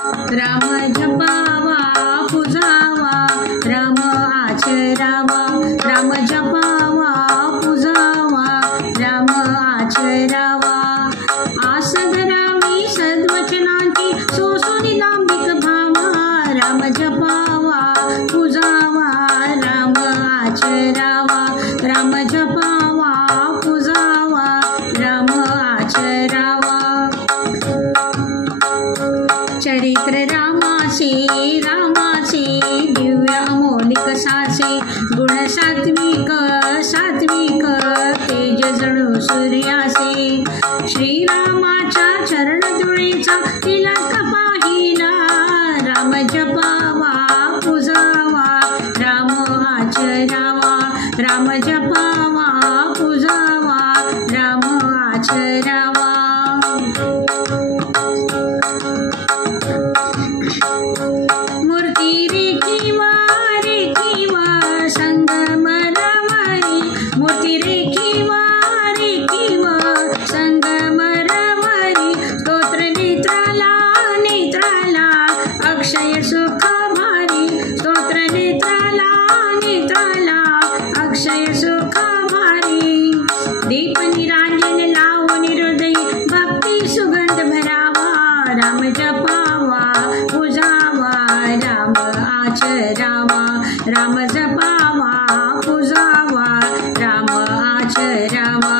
राम जपावा पूजावा राम आचरावा राम जपावा पूजावा राम आचरावा आस धरावी सद्वचनांची सोसुनी दांभिक भावा राम जपावा पूजावा राम आचरावा राम जपावा पूजावा राम आचरावा चरित्र रामाचे दिव्य अमोलिक साचे गुण सात्विक तेज जणू सूर्याचे श्रीरामाच्या चरण धुळीचा तिलक पाहिला राम जपावा पूजावा राम आचरावा राम जपावा पूजावा राम आचरावा मूर्ती रेखीवा संगमरवरी मूर्ती रेखीवा संगमरवरी स्तोत्र नेत्राला अक्षय सुख भारी स्तोत्र नेत्राला अक्षय सुख भारी दीप निरांजन लावून हृदयी भक्ती सुगंध भरावा राम जपावा पूजावा राम आचरावा राम जपावा पूजावा राम आचरावा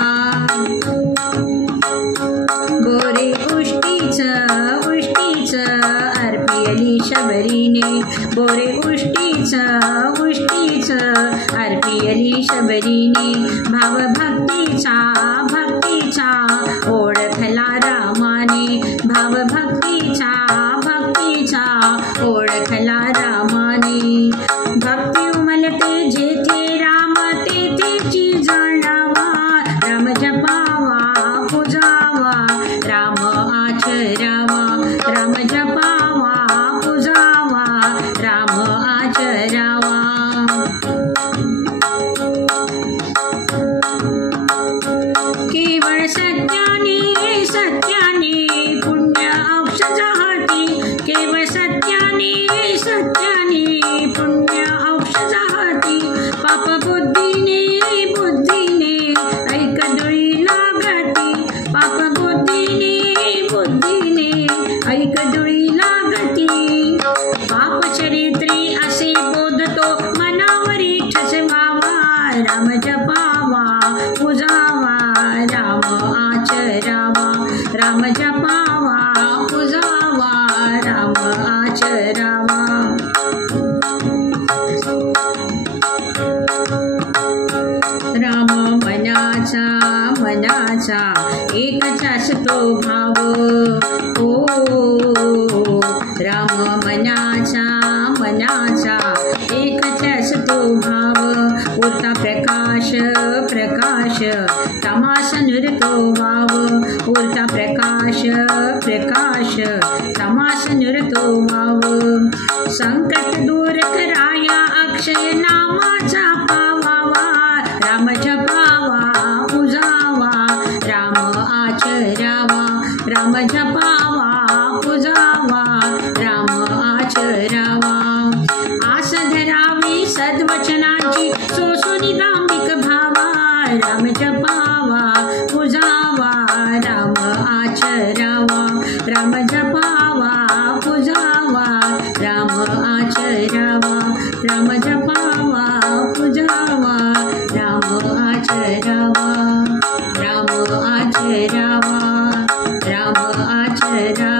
गोरे उष्टीच अर्पियली शबरीने बोरे उष्टीच अर्पियली शबरीने भाव भक्तीचा ओळखला रामाने भाव भक्तीचा ओळखला रामाने भक्ती उमलते जेथे राम तेथेची जाणावा राम जपावा पूजावा राम आचरावा राम जपावा पूजावा राम आचरावा केवळ सत्याने पुण्य औषधा हाती केवळ सत्याने पुण्य औषधा हाती पाप बुद्धीने ऐक डोळी लागती पाप बुद्धीने ऐक डोळी लागती पाप चरित्री असे बोधतो मनावरी ठसवावा राम जपावा पूजावा राम आचरावा राम जपावा पूजावा राम आचरावा राम मनाचा एकच असतो भाव राम मनाचा एकच असतो भाव उरता प्रकाश तमास नुरतो वाव उरता प्रकाश तमास नुरतो वाव संकट दूर कराया अक्षय नामाचा पावावा राम जपावा पूजावा राम आचरावा राम जपावा पूजावा राम आचरावा आस धरावी सद्वचनांची सोसुनी दांभिक भावा राम जपावा पूजावा राम आचरावा राम जपावा पूजावा राम आचरावा राम जपावा पूजावा राम आचरावा राम आचरावा राम आचरावा